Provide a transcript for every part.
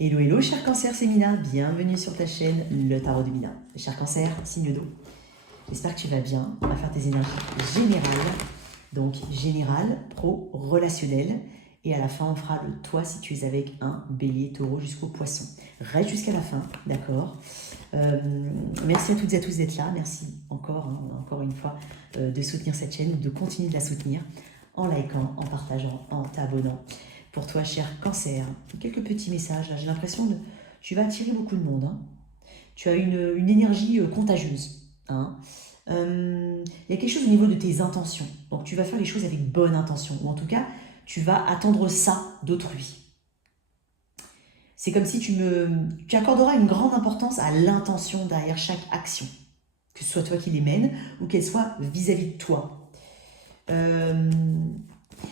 Hello, hello, cher cancer, c'est Mina. Bienvenue sur ta chaîne, le tarot de Mina. Cher cancer, signe d'eau. J'espère que tu vas bien. On va faire tes énergies générales. Donc, générale, pro, relationnel. Et à la fin, on fera le toi si tu es avec un bélier, taureau jusqu'au poisson. Reste jusqu'à la fin, d'accord. Merci à toutes et à tous d'être là. Merci encore une fois de soutenir cette chaîne ou de continuer de la soutenir en likant, en partageant, en t'abonnant. Pour toi, cher cancer, quelques petits messages. J'ai l'impression que tu vas attirer beaucoup de monde. Hein. Tu as une énergie contagieuse. Hein. Il y a quelque chose au niveau de tes intentions. Donc, tu vas faire les choses avec bonne intention. Ou en tout cas, tu vas attendre ça d'autrui. C'est comme si tu accorderas une grande importance à l'intention derrière chaque action. Que ce soit toi qui les mènes ou qu'elle soit vis-à-vis de toi.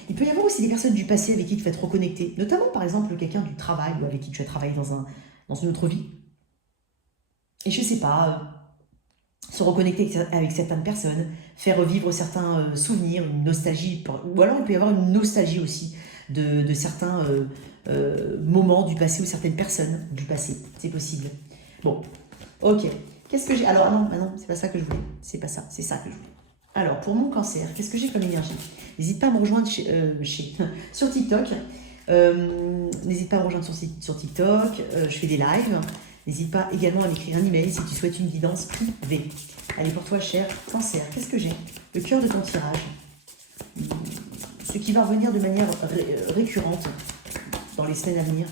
Il peut y avoir aussi des personnes du passé avec qui tu vas te reconnecter, notamment par exemple quelqu'un du travail ou avec qui tu as travaillé dans une autre vie. Et je sais pas, se reconnecter avec certaines personnes, faire revivre certains souvenirs, une nostalgie, ou alors il peut y avoir une nostalgie aussi de certains moments du passé ou certaines personnes du passé, c'est possible. Bon, ok, qu'est-ce que j'ai? Alors non, c'est pas ça que je voulais, c'est pas ça, c'est ça que je voulais. Alors, pour mon cancer, qu'est-ce que j'ai comme énergie? N'hésite pas à me rejoindre sur TikTok. N'hésite pas à me rejoindre sur TikTok. Je fais des lives. N'hésite pas également à m'écrire un email si tu souhaites une guidance privée. Allez, pour toi, cher cancer, qu'est-ce que j'ai? Le cœur de ton tirage. Ce qui va revenir de manière récurrente dans les semaines à venir.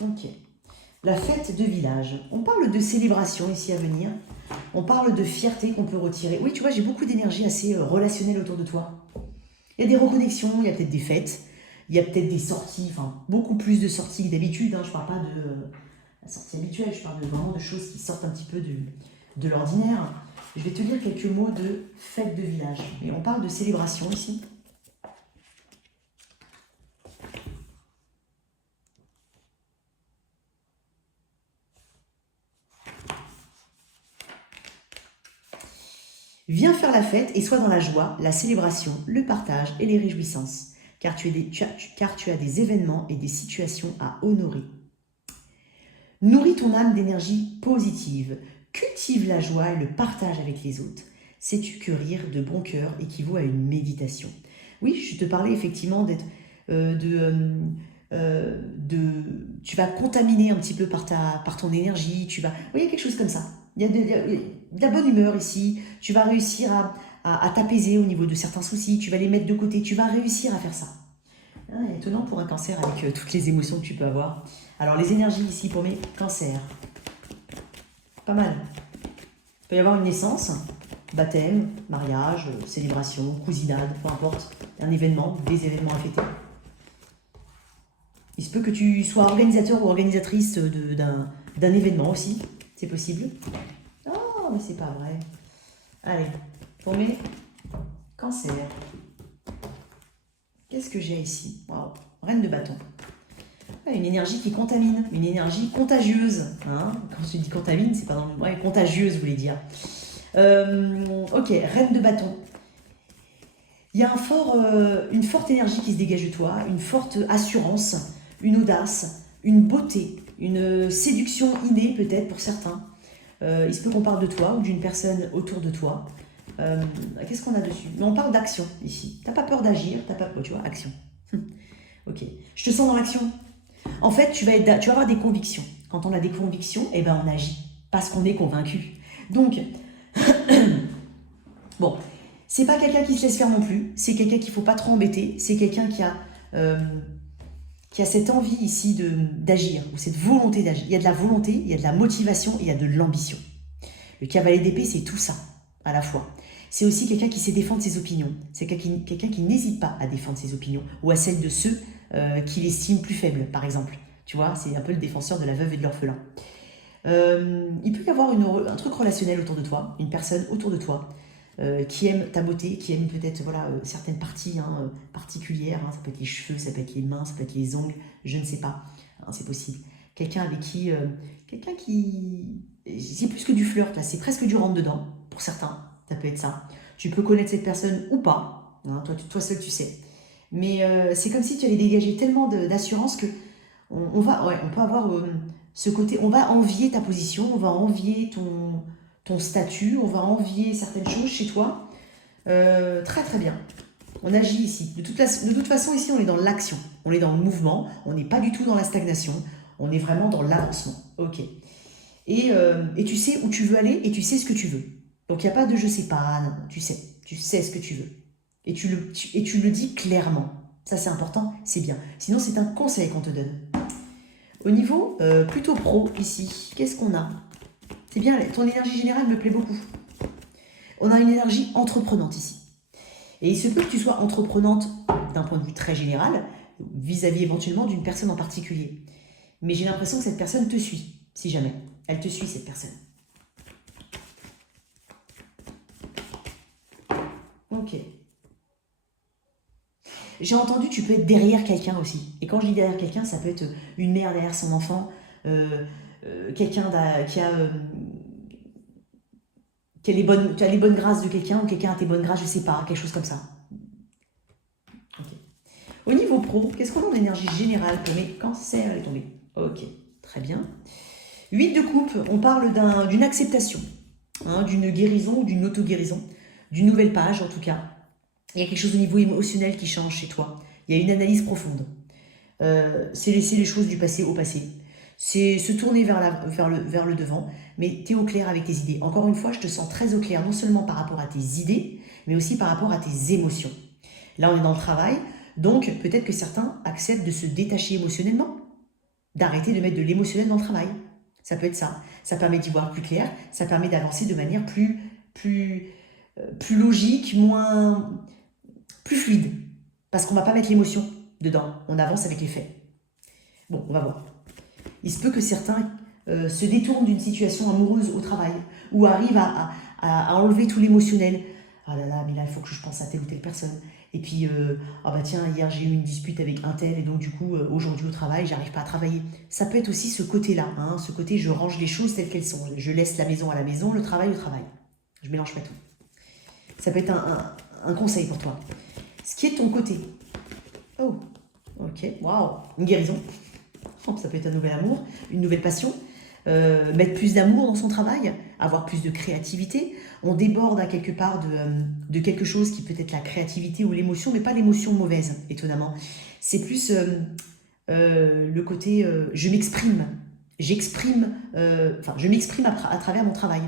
Ok. La fête de village. On parle de célébration ici à venir. On parle de fierté qu'on peut retirer. Oui, tu vois, j'ai beaucoup d'énergie assez relationnelle autour de toi. Il y a des reconnexions, il y a peut-être des fêtes, il y a peut-être des sorties, enfin, beaucoup plus de sorties que d'habitude. Hein. Je ne parle pas de la sortie habituelle, je parle vraiment de choses qui sortent un petit peu de l'ordinaire. Je vais te lire quelques mots de fête de village. Et on parle de célébration ici. Viens faire la fête et sois dans la joie, la célébration, le partage et les réjouissances, car tu as des événements et des situations à honorer. Nourris ton âme d'énergie positive, cultive la joie et le partage avec les autres. Sais-tu que rire de bon cœur équivaut à une méditation? Oui, je te parlais effectivement tu vas contaminer un petit peu par ton énergie, oui, il y a quelque chose comme ça. Il y a de la bonne humeur ici, tu vas réussir à t'apaiser au niveau de certains soucis, tu vas les mettre de côté, tu vas réussir à faire ça. Ah, étonnant pour un cancer avec toutes les émotions que tu peux avoir. Alors les énergies ici pour mes cancers, pas mal. Il peut y avoir une naissance, baptême, mariage, célébration, cousinade, peu importe, un événement, des événements à fêter. Il se peut que tu sois organisateur ou organisatrice d'un événement aussi, c'est possible. Oh, mais c'est pas vrai. Allez, pour mes cancers, qu'est-ce que j'ai ici? Wow. Reine de bâton. Une énergie qui contamine, une énergie contagieuse. Hein, quand je dis contamine, c'est pas dans le... Ouais, contagieuse, vous voulez dire. Ok, reine de bâton. Il y a une forte énergie qui se dégage de toi, une forte assurance, une audace, une beauté, une séduction innée peut-être pour certains. Il se peut qu'on parle de toi ou d'une personne autour de toi. Qu'est-ce qu'on a dessus? Mais on parle d'action ici. T'as pas peur d'agir, t'as pas... Oh, tu vois, action. Ok, je te sens dans l'action. En fait, tu vas avoir des convictions. Quand on a des convictions, eh ben on agit parce qu'on est convaincu. Donc, bon, c'est pas quelqu'un qui se laisse faire non plus. C'est quelqu'un qu'il faut pas trop embêter. C'est quelqu'un qui a cette envie ici d'agir, ou cette volonté d'agir. Il y a de la volonté, il y a de la motivation, il y a de l'ambition. Le cavalier d'épée, c'est tout ça, à la fois. C'est aussi quelqu'un qui sait défendre ses opinions. C'est quelqu'un qui n'hésite pas à défendre ses opinions, ou à celles de ceux qui l'estiment plus faible, par exemple. Tu vois, c'est un peu le défenseur de la veuve et de l'orphelin. Il peut y avoir un truc relationnel autour de toi, une personne autour de toi, qui aime ta beauté, qui aime peut-être certaines parties particulières. Hein, ça peut être les cheveux, ça peut être les mains, ça peut être les ongles, je ne sais pas. Hein, c'est possible. Quelqu'un avec qui... c'est plus que du flirt, là, c'est presque du rentre-dedans, pour certains. Ça peut être ça. Tu peux connaître cette personne ou pas. Hein, toi seul, tu sais. Mais c'est comme si tu allais dégager tellement d'assurance que on peut avoir ce côté, on va envier ta position, on va envier ton statut, on va envier certaines choses chez toi. Très très bien. On agit ici. De toute façon, ici, on est dans l'action. On est dans le mouvement. On n'est pas du tout dans la stagnation. On est vraiment dans l'avancement. Ok. Et tu sais où tu veux aller et tu sais ce que tu veux. Donc, il n'y a pas de je sais pas. Non, tu sais. Tu sais ce que tu veux. Et tu le dis clairement. Ça, c'est important. C'est bien. Sinon, c'est un conseil qu'on te donne. Au niveau plutôt pro, ici, qu'est-ce qu'on a? C'est bien. Ton énergie générale me plaît beaucoup. On a une énergie entreprenante ici. Et il se peut que tu sois entreprenante d'un point de vue très général, vis-à-vis éventuellement d'une personne en particulier. Mais j'ai l'impression que cette personne te suit, si jamais. Elle te suit, cette personne. Ok. J'ai entendu, tu peux être derrière quelqu'un aussi. Et quand je dis derrière quelqu'un, ça peut être une mère derrière son enfant, quelqu'un qui a les bonnes grâces de quelqu'un, ou quelqu'un a tes bonnes grâces, je sais pas, quelque chose comme ça. Okay. Au niveau pro, qu'est-ce qu'on a en énergie générale pour mes cancers? Elle est tombée. Ok, très bien. 8 de coupe, on parle d'une acceptation, hein, d'une guérison ou d'une auto-guérison, d'une nouvelle page en tout cas. Il y a quelque chose au niveau émotionnel qui change chez toi. Il y a une analyse profonde. C'est laisser les choses du passé au passé. C'est se tourner vers le devant, mais tu es au clair avec tes idées. Encore une fois, je te sens très au clair, non seulement par rapport à tes idées, mais aussi par rapport à tes émotions. Là, on est dans le travail, donc peut-être que certains acceptent de se détacher émotionnellement, d'arrêter de mettre de l'émotionnel dans le travail. Ça peut être ça. Ça permet d'y voir plus clair, ça permet d'avancer de manière plus logique, plus fluide. Parce qu'on ne va pas mettre l'émotion dedans, on avance avec les faits. Bon, on va voir. Il se peut que certains se détournent d'une situation amoureuse au travail, ou arrivent à enlever tout l'émotionnel. Ah là là, mais là, il faut que je pense à telle ou telle personne. Et puis, ah bah tiens, hier j'ai eu une dispute avec un tel, et donc du coup, aujourd'hui au travail, j'arrive pas à travailler. Ça peut être aussi ce côté-là, hein, ce côté je range les choses telles qu'elles sont. Je laisse la maison à la maison, le travail au travail. Je mélange pas tout. Ça peut être un conseil pour toi. Ce qui est de ton côté. Oh, ok, waouh, une guérison. Ça peut être un nouvel amour, une nouvelle passion, mettre plus d'amour dans son travail, avoir plus de créativité. On déborde à quelque part de quelque chose qui peut être la créativité ou l'émotion, mais pas l'émotion mauvaise, étonnamment. C'est plus le côté je m'exprime. Je m'exprime à travers mon travail.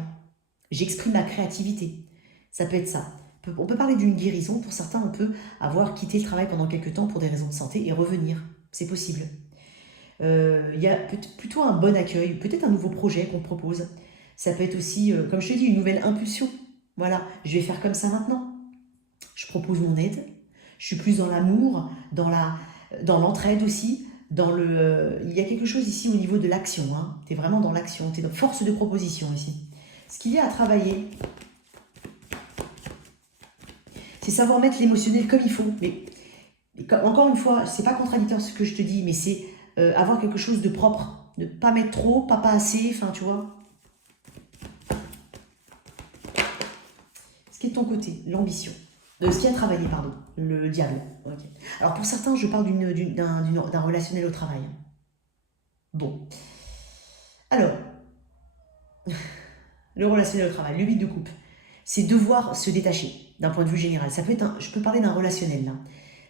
J'exprime ma créativité. Ça peut être ça. On peut parler d'une guérison. Pour certains, on peut avoir quitté le travail pendant quelques temps pour des raisons de santé et revenir. C'est possible. Il y a plutôt un bon accueil, peut-être un nouveau projet qu'on propose. Ça peut être aussi, comme je te dis, une nouvelle impulsion. Voilà, je vais faire comme ça maintenant. Je propose mon aide. Je suis plus dans l'amour, dans l'entraide aussi. Il y a quelque chose ici au niveau de l'action. Hein. Tu es vraiment dans l'action, tu es dans force de proposition ici. Ce qu'il y a à travailler, c'est savoir mettre l'émotionnel comme il faut. Mais encore une fois, c'est pas contradictoire ce que je te dis, mais c'est avoir quelque chose de propre. Ne pas mettre trop, pas assez, enfin tu vois. Ce qui est de ton côté, l'ambition. Ce qui a travaillé, pardon, le diable. Okay. Alors pour certains, je parle d'un relationnel au travail. Bon. Alors, le relationnel au travail, le 8 de coupe, c'est devoir se détacher d'un point de vue général. Ça peut être je peux parler d'un relationnel là.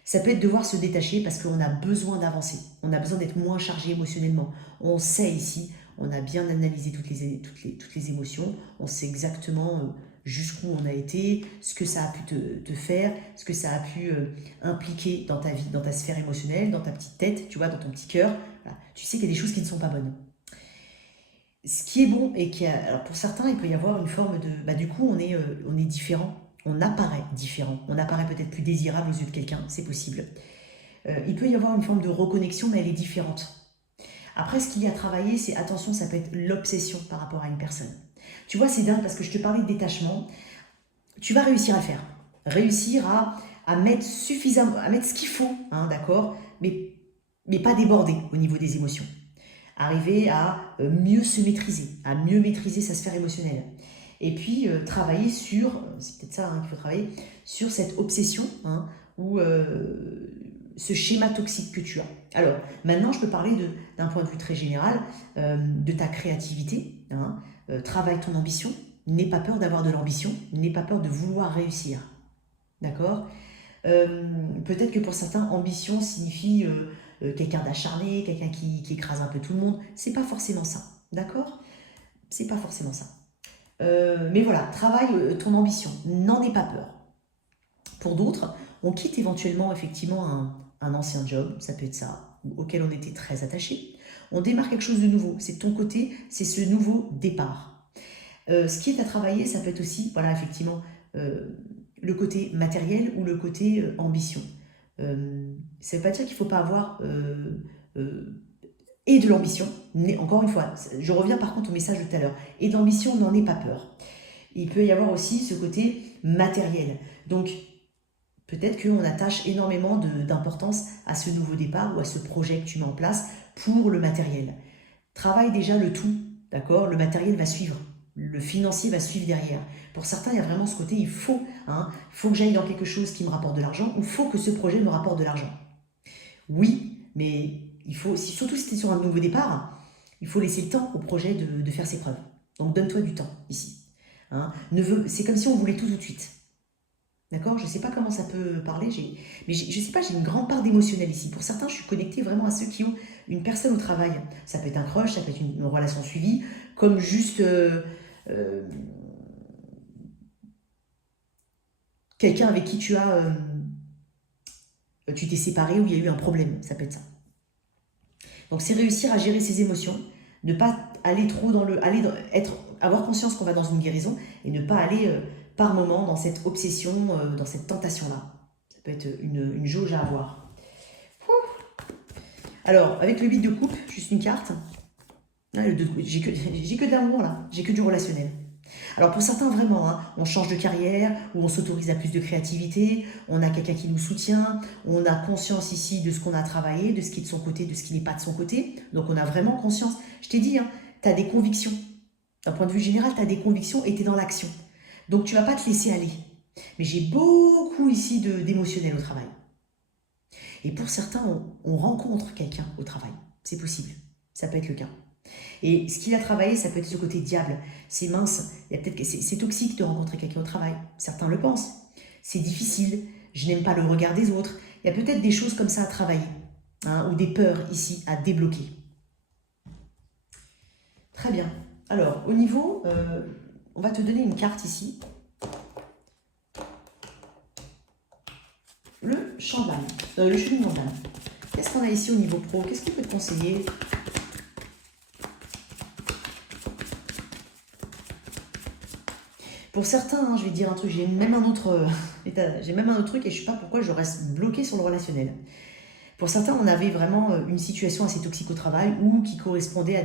Ça peut être devoir se détacher parce qu'on a besoin d'avancer. On a besoin d'être moins chargé émotionnellement. On sait ici, on a bien analysé toutes les émotions. On sait exactement jusqu'où on a été, ce que ça a pu te faire, ce que ça a pu impliquer dans ta vie, dans ta sphère émotionnelle, dans ta petite tête, tu vois, dans ton petit cœur. Voilà. Tu sais qu'il y a des choses qui ne sont pas bonnes. Ce qui est bon, et alors pour certains, il peut y avoir une forme de... Bah, du coup, on est différent. On apparaît différent, on apparaît peut-être plus désirable aux yeux de quelqu'un, c'est possible. Il peut y avoir une forme de reconnexion, mais elle est différente. Après, ce qu'il y a à travailler, c'est, attention, ça peut être l'obsession par rapport à une personne. Tu vois, c'est dingue parce que je te parlais de détachement. Tu vas réussir à le faire. Réussir à mettre suffisamment, à mettre ce qu'il faut, hein, d'accord, mais pas déborder au niveau des émotions. Arriver à mieux se maîtriser, à mieux maîtriser sa sphère émotionnelle. Et puis, travailler sur, c'est peut-être ça hein, qu'il faut travailler, sur cette obsession, hein, où ce schéma toxique que tu as. Alors, maintenant, je peux parler d'un point de vue très général de ta créativité. Hein. Travaille ton ambition. N'aie pas peur d'avoir de l'ambition. N'aie pas peur de vouloir réussir. D'accord. Peut-être que pour certains, ambition signifie quelqu'un d'acharné, quelqu'un qui écrase un peu tout le monde. C'est pas forcément ça. D'accord. C'est pas forcément ça. Mais voilà, travaille ton ambition. N'en aie pas peur. Pour d'autres, on quitte éventuellement effectivement un ancien job, ça peut être ça, auquel on était très attaché. On démarre quelque chose de nouveau. C'est de ton côté, c'est ce nouveau départ. Ce qui est à travailler, ça peut être aussi, voilà, effectivement, le côté matériel ou le côté ambition. Ça ne veut pas dire qu'il ne faut pas avoir et de l'ambition. Encore une fois, je reviens par contre au message de tout à l'heure. Et de l'ambition, n'en aie pas peur. Il peut y avoir aussi ce côté matériel. Donc, peut-être qu'on attache énormément d'importance à ce nouveau départ ou à ce projet que tu mets en place pour le matériel. Travaille déjà le tout, d'accord? Le matériel va suivre, le financier va suivre derrière. Pour certains, il y a vraiment ce côté, il faut que j'aille dans quelque chose qui me rapporte de l'argent, ou il faut que ce projet me rapporte de l'argent. Oui, mais il faut, surtout si tu es sur un nouveau départ, il faut laisser le temps au projet de faire ses preuves. Donc donne-toi du temps ici. Hein? C'est comme si on voulait tout de suite. D'accord? Je ne sais pas comment ça peut parler, mais je ne sais pas, j'ai une grande part d'émotionnel ici. Pour certains, je suis connectée vraiment à ceux qui ont une personne au travail. Ça peut être un crush, ça peut être une relation suivie, comme juste quelqu'un avec qui tu t'es séparé ou il y a eu un problème, ça peut être ça. Donc c'est réussir à gérer ses émotions, ne pas aller trop avoir conscience qu'on va dans une guérison et ne pas aller par moment dans cette obsession, dans cette tentation-là. Ça peut être une jauge à avoir. Alors, avec le 8 de coupe, juste une carte. J'ai que de l'amour là, j'ai que du relationnel. Alors pour certains, vraiment, on change de carrière, ou on s'autorise à plus de créativité, on a quelqu'un qui nous soutient, on a conscience ici de ce qu'on a travaillé, de ce qui est de son côté, de ce qui n'est pas de son côté. Donc on a vraiment conscience. Je t'ai dit, tu as des convictions. D'un point de vue général, tu as des convictions et tu es dans l'action. Donc tu ne vas pas te laisser aller. Mais j'ai beaucoup ici d'émotionnel au travail. Et pour certains, on rencontre quelqu'un au travail. C'est possible. Ça peut être le cas. Et ce qu'il a travaillé, ça peut être ce côté diable. C'est mince, il y a peut-être que c'est toxique de rencontrer quelqu'un au travail. Certains le pensent. C'est difficile, je n'aime pas le regard des autres. Il y a peut-être des choses comme ça à travailler, ou des peurs ici à débloquer. Très bien. Alors, au niveau, on va te donner une carte ici. Le champ de l'âme, le cheminement de l'âme. Qu'est-ce qu'on a ici au niveau pro? Qu'est-ce qu'il peut te conseiller? Pour certains, je vais dire un truc, j'ai même un autre truc et je ne sais pas pourquoi je reste bloquée sur le relationnel. Pour certains, on avait vraiment une situation assez toxique au travail ou qui correspondait à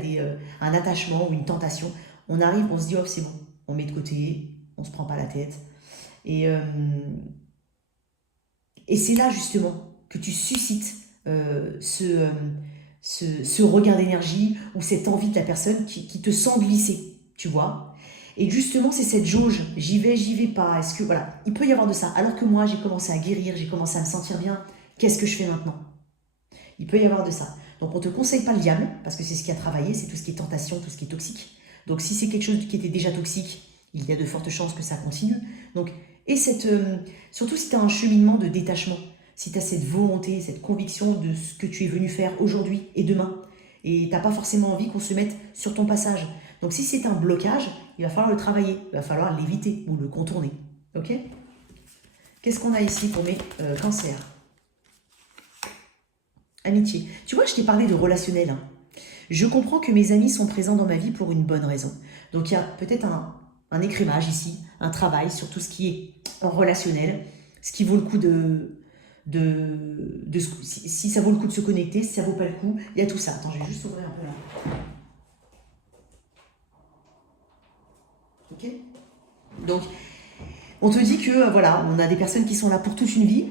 un attachement ou une tentation. On arrive, on se dit, oh c'est bon, on met de côté, on ne se prend pas la tête. Et c'est là justement que tu suscites ce regard d'énergie ou cette envie de la personne qui te sent glisser, tu vois. Et justement, c'est cette jauge, j'y vais pas, est-ce que, voilà, il peut y avoir de ça. Alors que moi, j'ai commencé à guérir, j'ai commencé à me sentir bien, qu'est-ce que je fais maintenant? Il peut y avoir de ça. Donc, on ne te conseille pas le diable, parce que c'est ce qui a travaillé, c'est tout ce qui est tentation, tout ce qui est toxique. Donc, si c'est quelque chose qui était déjà toxique, il y a de fortes chances que ça continue. Donc, surtout si tu as un cheminement de détachement, si tu as cette volonté, cette conviction de ce que tu es venu faire aujourd'hui et demain, et tu n'as pas forcément envie qu'on se mette sur ton passage. Donc, si c'est un blocage, il va falloir le travailler, il va falloir l'éviter ou le contourner. Ok? Qu'est-ce qu'on a ici pour mes cancers? Amitié. Tu vois, je t'ai parlé de relationnel. Je comprends que mes amis sont présents dans ma vie pour une bonne raison. Donc, il y a peut-être un écrémage ici, un travail sur tout ce qui est relationnel, ce qui vaut le coup si ça vaut le coup de se connecter, si ça vaut pas le coup, il y a tout ça. Attends, je vais juste ouvrir un peu là. Ok? Donc, on te dit que voilà, on a des personnes qui sont là pour toute une vie,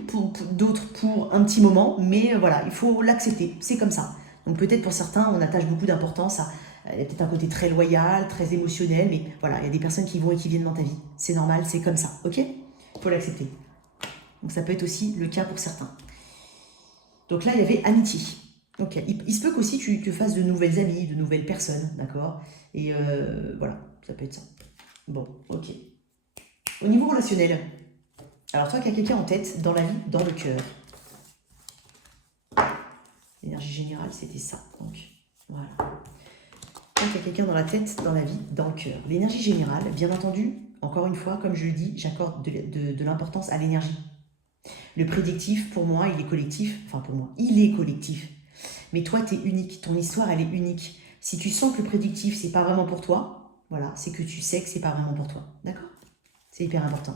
d'autres pour un petit moment, mais voilà, il faut l'accepter, c'est comme ça. Donc peut-être pour certains, on attache beaucoup d'importance à, il y a peut-être un côté très loyal, très émotionnel, mais voilà, il y a des personnes qui vont et qui viennent dans ta vie. C'est normal, c'est comme ça, ok? Il faut l'accepter. Donc ça peut être aussi le cas pour certains. Donc là, il y avait amitié. Donc il se peut qu'aussi tu te fasses de nouvelles amies, de nouvelles personnes, d'accord? Et voilà, ça peut être ça. Bon, ok. Au niveau relationnel, alors toi qui as quelqu'un en tête, dans la vie, dans le cœur. L'énergie générale, c'était ça. Donc, voilà. Toi qui as quelqu'un dans la tête, dans la vie, dans le cœur. L'énergie générale, bien entendu, encore une fois, comme je le dis, j'accorde de l'importance à l'énergie. Le prédictif, pour moi, il est collectif. Enfin, pour moi, il est collectif. Mais toi, tu es unique. Ton histoire, elle est unique. Si tu sens que le prédictif, c'est pas vraiment pour toi, voilà, c'est que tu sais que c'est pas vraiment pour toi. D'accord? C'est hyper important.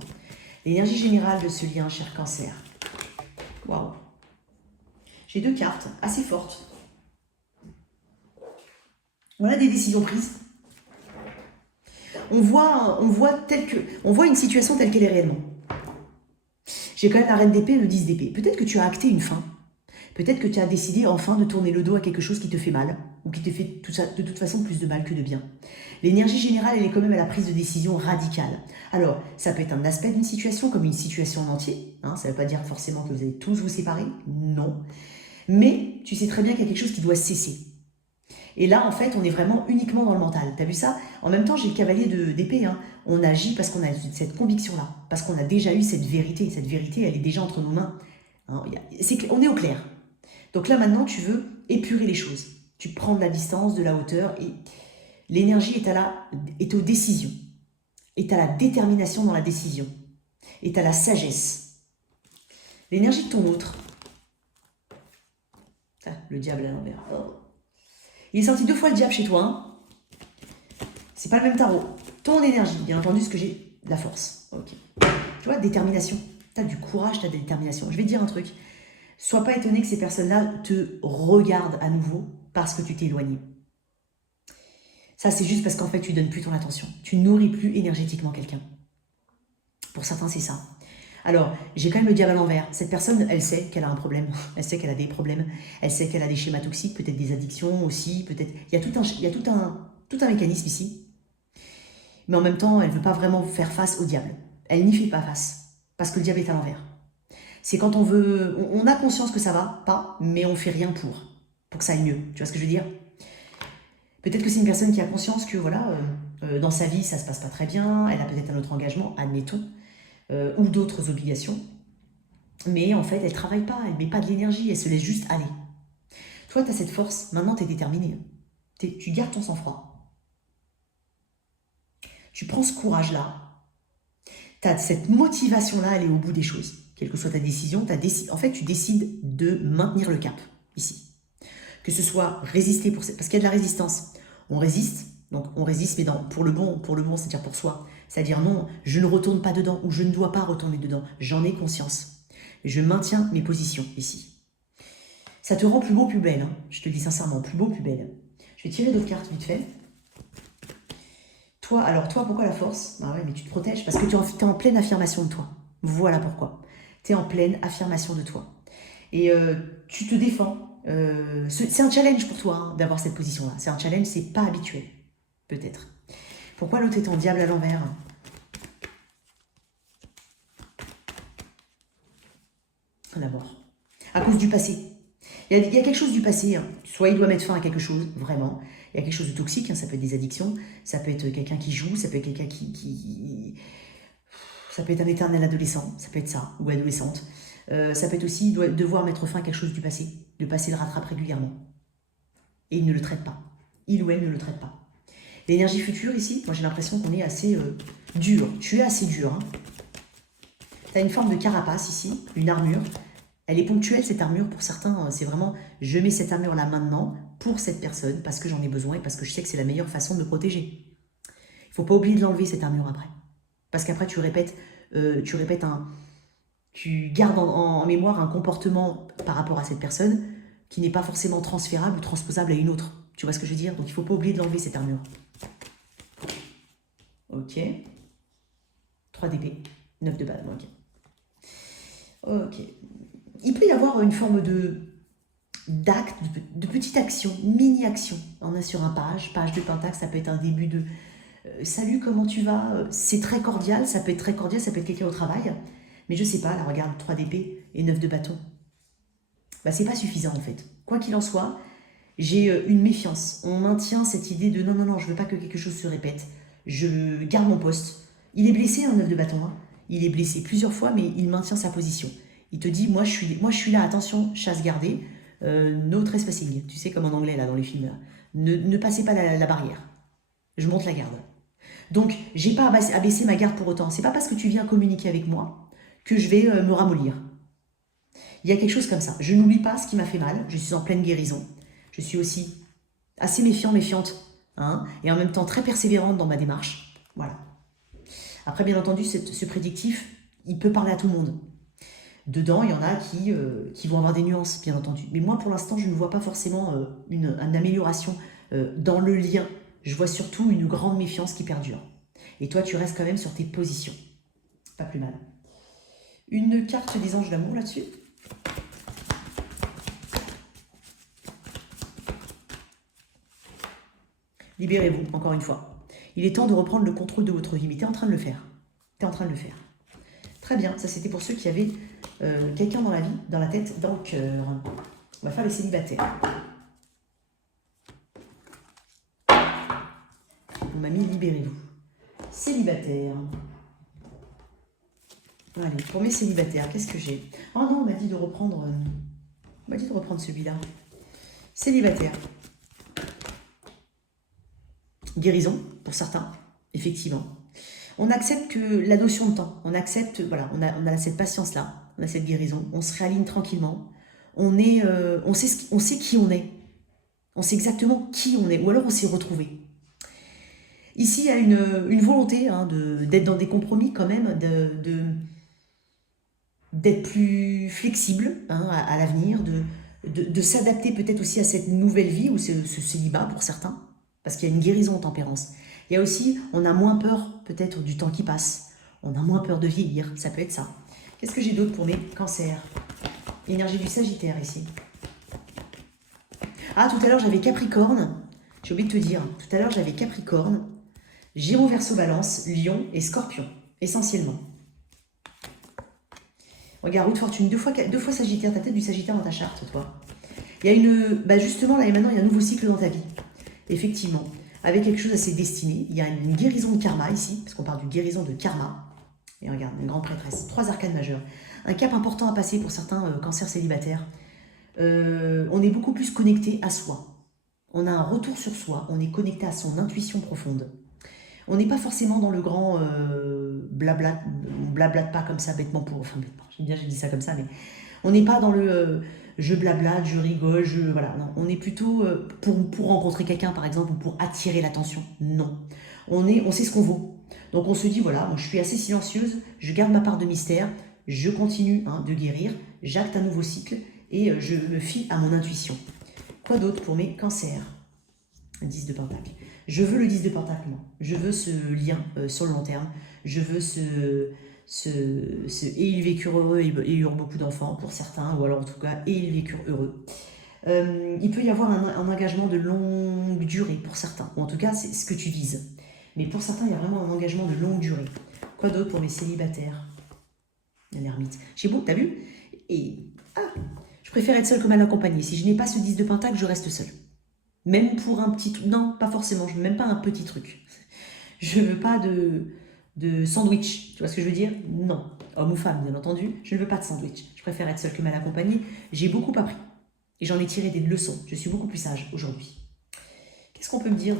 L'énergie générale de ce lien, cher Cancer. Waouh. J'ai 2 cartes assez fortes. Voilà des décisions prises. On voit une situation telle qu'elle est réellement. J'ai quand même la reine d'épée et le 10 d'épée. Peut-être que tu as acté une fin. Peut-être que tu as décidé enfin de tourner le dos à quelque chose qui te fait mal, ou qui te fait de toute façon plus de mal que de bien. L'énergie générale, elle est quand même à la prise de décision radicale. Alors, ça peut être un aspect d'une situation, comme une situation en entier. Hein, ça ne veut pas dire forcément que vous allez tous vous séparer, non. Mais tu sais très bien qu'il y a quelque chose qui doit cesser. Et là, en fait, on est vraiment uniquement dans le mental. T'as vu ça? En même temps, j'ai le cavalier d'épée. Hein. On agit parce qu'on a cette conviction-là, parce qu'on a déjà eu cette vérité. Cette vérité, elle est déjà entre nos mains. Hein, on est au clair. Donc là, maintenant, tu veux épurer les choses. Tu prends de la distance, de la hauteur, et l'énergie est aux décisions, est à la détermination dans la décision, est à la sagesse. L'énergie de ton autre, ah, le diable à l'envers. Oh. Il est sorti 2 fois le diable chez toi. Hein. C'est pas le même tarot. Ton énergie, bien entendu, ce que j'ai, la force. Ok. Tu vois, détermination. Tu as du courage, tu as de la détermination. Je vais te dire un truc. Sois pas étonné que ces personnes-là te regardent à nouveau parce que tu t'es éloigné. Ça, c'est juste parce qu'en fait, tu donnes plus ton attention. Tu nourris plus énergétiquement quelqu'un. Pour certains, c'est ça. Alors, j'ai quand même le diable à l'envers. Cette personne, elle sait qu'elle a un problème. Elle sait qu'elle a des problèmes. Elle sait qu'elle a des schémas toxiques, peut-être des addictions aussi. Peut-être. Il y a tout un mécanisme ici. Mais en même temps, elle ne veut pas vraiment faire face au diable. Elle n'y fait pas face. Parce que le diable est à l'envers. C'est quand on a conscience que ça va pas, mais on fait rien pour que ça aille mieux. Tu vois ce que je veux dire? Peut-être que c'est une personne qui a conscience que voilà, dans sa vie, ça se passe pas très bien, elle a peut-être un autre engagement, admettons, ou d'autres obligations, mais en fait, elle travaille pas, elle met pas de l'énergie, elle se laisse juste aller. Toi, tu as cette force, maintenant tu es déterminé. Tu gardes ton sang-froid. Tu prends ce courage-là, tu as cette motivation-là, elle est au bout des choses. Quelle que soit ta décision, en fait, tu décides de maintenir le cap, ici. Que ce soit résister, parce qu'il y a de la résistance. On résiste, donc on résiste, mais pour le bon, c'est-à-dire pour soi. C'est-à-dire non, je ne retourne pas dedans, ou je ne dois pas retourner dedans. J'en ai conscience. Je maintiens mes positions, ici. Ça te rend plus beau, plus belle. Hein. Je te le dis sincèrement, plus beau, plus belle. Je vais tirer d'autres cartes vite fait. Toi, pourquoi la force? Bah ouais, mais tu te protèges parce que tu es en pleine affirmation de toi. Voilà pourquoi. Tu es en pleine affirmation de toi. Et tu te défends. C'est un challenge pour toi hein, d'avoir cette position-là. C'est un challenge, c'est pas habituel. Peut-être. Pourquoi l'autre est en diable à l'envers? La mort. À cause du passé. Il y a quelque chose du passé. Hein. Soit il doit mettre fin à quelque chose, vraiment. Il y a quelque chose de toxique, hein, ça peut être des addictions, ça peut être quelqu'un qui joue, ça peut être quelqu'un ça peut être un éternel adolescent, ça peut être ça, ou adolescente. Ça peut être aussi devoir mettre fin à quelque chose du passé. Le passé le rattrape régulièrement. Et il ne le traite pas. Il ou elle ne le traite pas. L'énergie future ici, moi j'ai l'impression qu'on est assez dur. Tu es assez dur. Hein. Tu as une forme de carapace ici, une armure. Elle est ponctuelle cette armure, pour certains c'est vraiment je mets cette armure là maintenant pour cette personne parce que j'en ai besoin et parce que je sais que c'est la meilleure façon de me protéger. Il ne faut pas oublier de l'enlever cette armure après. Parce qu'après tu gardes en mémoire un comportement par rapport à cette personne qui n'est pas forcément transférable ou transposable à une autre. Tu vois ce que je veux dire? Donc il ne faut pas oublier de l'enlever cette armure. Ok. 3 d'épée, 9 de balle, ok. Il peut y avoir une forme d'acte, de petite action, mini-action. On est sur un page de pentacle, ça peut être un début de salut, comment tu vas? C'est très cordial, ça peut être quelqu'un au travail, mais je sais pas, là regarde, 3 d'épée et 9 de bâton. bah, c'est pas suffisant en fait. Quoi qu'il en soit, j'ai une méfiance. On maintient cette idée de non, non, non, je veux pas que quelque chose se répète. Je garde mon poste. Il est blessé, un 9 de bâton. Hein. Il est blessé plusieurs fois, mais il maintient sa position. Il te dit, moi je suis là, attention, chasse gardée, no trespassing. Tu sais, comme en anglais, là, dans les films. Là. Ne passez pas la barrière. Je monte la garde. Donc, j'ai pas à baisser ma garde pour autant. C'est pas parce que tu viens communiquer avec moi que je vais me ramollir. Il y a quelque chose comme ça. Je n'oublie pas ce qui m'a fait mal. Je suis en pleine guérison. Je suis aussi assez méfiante, hein, et en même temps très persévérante dans ma démarche. Voilà. Après, bien entendu, ce prédictif, il peut parler à tout le monde. Dedans, il y en a qui vont avoir des nuances, bien entendu. Mais moi, pour l'instant, je ne vois pas forcément une amélioration dans le lien. Je vois surtout une grande méfiance qui perdure. Et toi, tu restes quand même sur tes positions. Pas plus mal. Une carte des anges d'amour là-dessus. Libérez-vous, encore une fois. Il est temps de reprendre le contrôle de votre vie. Mais tu es en train de le faire. Tu es en train de le faire. Très bien. Ça, c'était pour ceux qui avaient quelqu'un dans la vie, dans la tête, dans le cœur. On va faire les célibataires. On m'a mis libérez-vous. Célibataire. Allez, pour mes célibataires, qu'est-ce que j'ai? Oh non, on m'a dit de reprendre. On m'a dit de reprendre celui-là. Célibataire. Guérison, pour certains, effectivement. On accepte que la notion de temps, on accepte, voilà, on a cette patience-là, on a cette guérison, on se réaligne tranquillement, on sait qui on est, on sait exactement qui on est, ou alors on s'est retrouvé. Ici, il y a une volonté hein, d'être dans des compromis quand même, d'être plus flexible hein, à l'avenir, de s'adapter peut-être aussi à cette nouvelle vie ou ce célibat pour certains, parce qu'il y a une guérison en tempérance. Il y a aussi, on a moins peur peut-être du temps qui passe, on a moins peur de vieillir, ça peut être ça. Qu'est-ce que j'ai d'autre pour mes cancers? Énergie du Sagittaire ici. Ah, tout à l'heure j'avais Capricorne, j'ai oublié de te dire, tout à l'heure j'avais Capricorne, Gémeaux, Verseau, Balance, Lion et Scorpion, essentiellement. Regarde, roue de fortune, deux fois Sagittaire, t'as peut-être du Sagittaire dans ta charte, toi. Il y a justement, là et maintenant, il y a un nouveau cycle dans ta vie. Effectivement, avec quelque chose à ses destinées. Il y a une guérison de karma ici, parce qu'on parle d'une guérison de karma. Et regarde, une grande prêtresse, 3 arcanes majeures. Un cap important à passer pour certains cancers célibataires. On est beaucoup plus connecté à soi. On a un retour sur soi, on est connecté à son intuition profonde. On n'est pas forcément dans le grand blabla, on blablate pas comme ça bêtement pour... Enfin, bêtement, j'aime bien, j'ai dit ça comme ça, mais on n'est pas dans le je blablate, je rigole, voilà, non. On est plutôt pour rencontrer quelqu'un, par exemple, ou pour attirer l'attention. Non. On sait ce qu'on vaut. Donc on se dit, voilà, moi, je suis assez silencieuse, je garde ma part de mystère, je continue hein, de guérir, j'acte un nouveau cycle et je me fie à mon intuition. Quoi d'autre pour mes cancers? 10 de Pentacle. Je veux le 10 de Pentacle, moi. Je veux ce lien sur le long terme. Je veux et ils vécurent heureux et eurent beaucoup d'enfants pour certains, ou alors en tout cas, et ils vécurent heureux. Il peut y avoir un engagement de longue durée pour certains, ou en tout cas, c'est ce que tu vises. Mais pour certains, il y a vraiment un engagement de longue durée. Quoi d'autre pour mes célibataires? L'ermite. J'ai beau, t'as vu? Et je préfère être seule que mal accompagnée. Si je n'ai pas ce 10 de Pentacle, je reste seule. Même pour un petit truc. Non, pas forcément. Je veux même pas un petit truc. Je veux pas de sandwich. Tu vois ce que je veux dire? Non. Homme ou femme, bien entendu. Je ne veux pas de sandwich. Je préfère être seule que mal accompagnée. J'ai beaucoup appris. Et j'en ai tiré des leçons. Je suis beaucoup plus sage aujourd'hui. Qu'est-ce qu'on peut me dire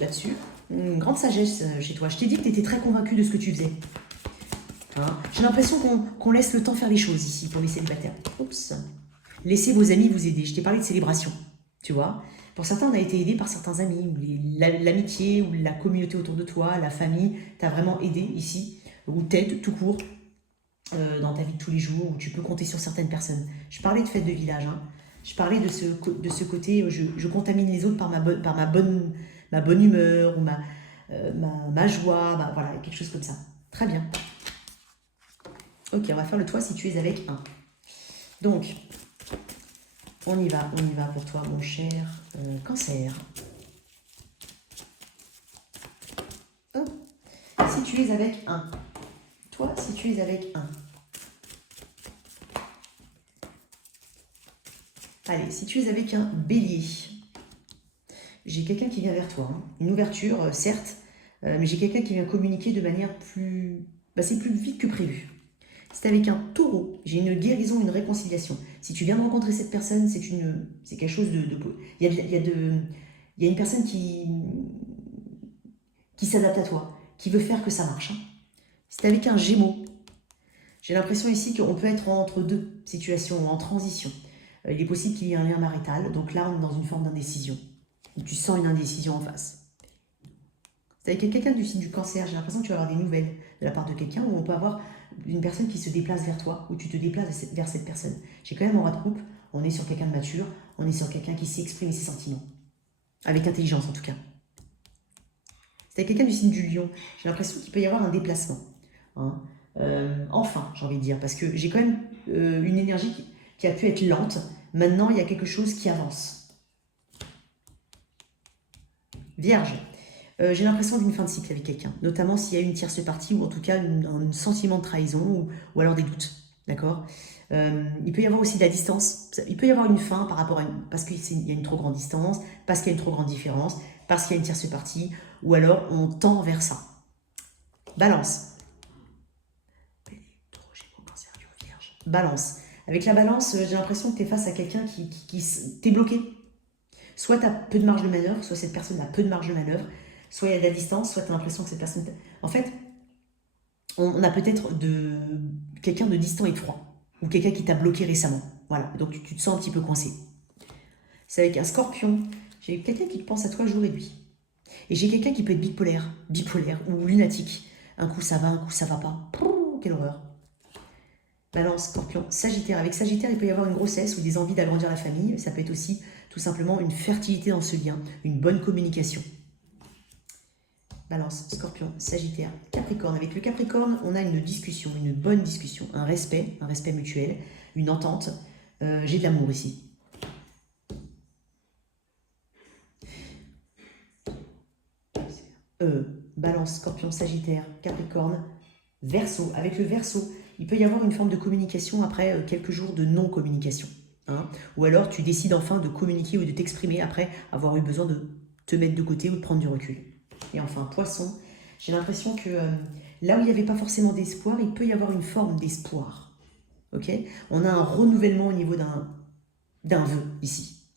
là-dessus? Une grande sagesse chez toi. Je t'ai dit que tu étais très convaincue de ce que tu faisais. Hein? J'ai l'impression qu'on laisse le temps faire les choses ici pour les célibataires. Oups. Laissez vos amis vous aider. Je t'ai parlé de célébration. Tu vois? Pour certains, on a été aidé par certains amis, ou l'amitié, ou la communauté autour de toi, la famille t'a vraiment aidé ici, ou t'aide tout court dans ta vie de tous les jours, où tu peux compter sur certaines personnes. Je parlais de fête de village, hein. Je parlais de ce côté, je contamine les autres par ma bonne humeur, ou ma joie, voilà, quelque chose comme ça. Très bien. Ok, on va faire le toi si tu es avec un. Donc, on y va pour toi, mon cher cancer. Oh. Si tu es avec un. Toi, si tu es avec un. Allez, si tu es avec un bélier, j'ai quelqu'un qui vient vers toi. Hein. Une ouverture, certes, mais j'ai quelqu'un qui vient communiquer de manière plus... Bah, c'est plus vite que prévu. Si tu es avec un taureau, j'ai une guérison, une réconciliation. Si tu viens de rencontrer cette personne, c'est quelque chose de... Il y a une personne qui s'adapte à toi, qui veut faire que ça marche. Hein. Si tu es avec un gémeau, j'ai l'impression ici qu'on peut être entre deux situations, en transition. Il est possible qu'il y ait un lien marital, donc là on est dans une forme d'indécision. Tu sens une indécision en face. C'est avec quelqu'un du signe du cancer, j'ai l'impression que tu vas avoir des nouvelles de la part de quelqu'un, ou on peut avoir une personne qui se déplace vers toi, ou tu te déplaces vers cette personne. J'ai quand même en rat de couple, on est sur quelqu'un de mature, on est sur quelqu'un qui sait exprimer ses sentiments. Avec intelligence en tout cas. C'est avec quelqu'un du signe du lion, j'ai l'impression qu'il peut y avoir un déplacement. Hein. Enfin, j'ai envie de dire, parce que j'ai quand même une énergie qui a pu être lente. Maintenant, il y a quelque chose qui avance. Vierge, j'ai l'impression d'une fin de cycle avec quelqu'un, notamment s'il y a une tierce partie, ou en tout cas un sentiment de trahison, ou alors des doutes, d'accord. Il peut y avoir aussi de la distance, il peut y avoir une fin par rapport à parce qu'il y a une trop grande distance, parce qu'il y a une trop grande différence, parce qu'il y a une tierce partie, ou alors on tend vers ça. Balance. Balance. Avec la balance, j'ai l'impression que tu es face à quelqu'un qui t'es bloqué. Soit tu as peu de marge de manœuvre, soit cette personne a peu de marge de manœuvre, soit il y a de la distance, soit tu as l'impression que cette personne... En fait, on a peut-être quelqu'un de distant et de froid, ou quelqu'un qui t'a bloqué récemment. Voilà, donc tu te sens un petit peu coincé. C'est avec un scorpion, j'ai quelqu'un qui pense à toi jour et nuit. Et j'ai quelqu'un qui peut être bipolaire ou lunatique. Un coup ça va, un coup ça va pas. Pouh, quelle horreur. Balance, scorpion, sagittaire. Avec sagittaire, il peut y avoir une grossesse ou des envies d'agrandir la famille. Ça peut être aussi tout simplement une fertilité dans ce lien, une bonne communication. Balance, scorpion, sagittaire, capricorne. Avec le capricorne, on a une discussion, une bonne discussion, un respect mutuel, une entente. J'ai de l'amour ici. Balance, scorpion, sagittaire, capricorne, verseau. Avec le verseau, il peut y avoir une forme de communication après quelques jours de non-communication. Hein. Ou alors tu décides enfin de communiquer ou de t'exprimer après avoir eu besoin de te mettre de côté ou de prendre du recul. Et enfin, poisson, j'ai l'impression que là où il n'y avait pas forcément d'espoir, il peut y avoir une forme d'espoir. Okay, on a un renouvellement au niveau d'un vœu ici.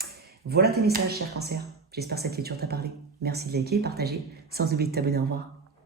Voilà tes messages, cher cancer. J'espère que cette lecture t'a parlé. Merci de liker et partager, sans oublier de t'abonner. Au revoir.